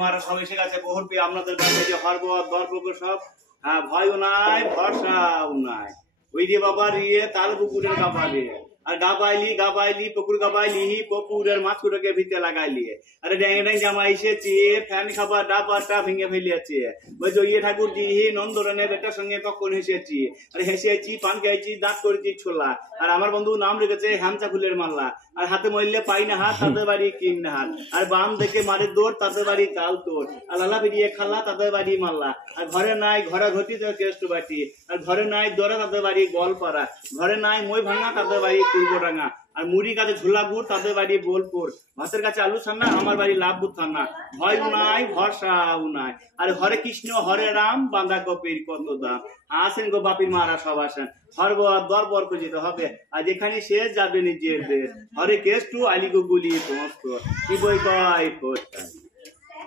মারা সব এসে গেছে বহর পেয়ে আপনাদের কাছে যে হরব দর্প সব। হ্যাঁ, ভয়ও নাই ভরসাও নাই। ওই যে বাবা রিয়ে তার পুকুরের গাবা দিয়ে আর গাবাইলি পুকুর গাবাইলি পুকুরের মাছগুলোকে ভিতরে লাগাইলি। আরে ড্যাং ড্যাং জামা এসেছি ফ্যান খাবার ডাবারটা ভেঙে ফেলিয়েছে। ওই জইয়ে ঠাকুর দিহি নন্দরনের বেটার সঙ্গে কখন হেসেছি। আরে হেসেছি পান খাইছি দাঁত করেছি ছোলা। আর আমার বন্ধু নাম রেখেছে হ্যামচা ফুলের মাল্লা। আর হাতে মরলে পাই না হাত তাদের বাড়ি কিন না হাত। আর বাম দেখে মারে দৌড় তাদের বাড়ি কাল তোর। আর লালা বেরিয়ে খাল্লা তাদের বাড়ি মাল্লা। আর ঘরে নাই ঘরা ঘটি তো কেষ্ট বাটি। আর ঘরে নাই দরা তাদের বাড়ি গলপাড়া। ঘরে নাই মই ভাঙা তাদের বাড়ি কুলবোডাঙ্গা। আর মুড়ি কাছে ঝোলা গুড় তাদের বাড়ি বোলপুর। ভাতের কাছে আলু ছান্না আমার বাড়ি লাভপুর থানা। ভয়ও নাই ভরসাও নাই। আর হরে কৃষ্ণ হরে রাম বাঁধাকপির কত দাম। আসেন গো বাপির মারা সব আসেন। হরব দরবর করে যেতে হবে। আজ এখানে শেষ যাবে নিজের দেশ। হরে কেষ্টু আলিগো গুলি সমস্ত কি বই কয়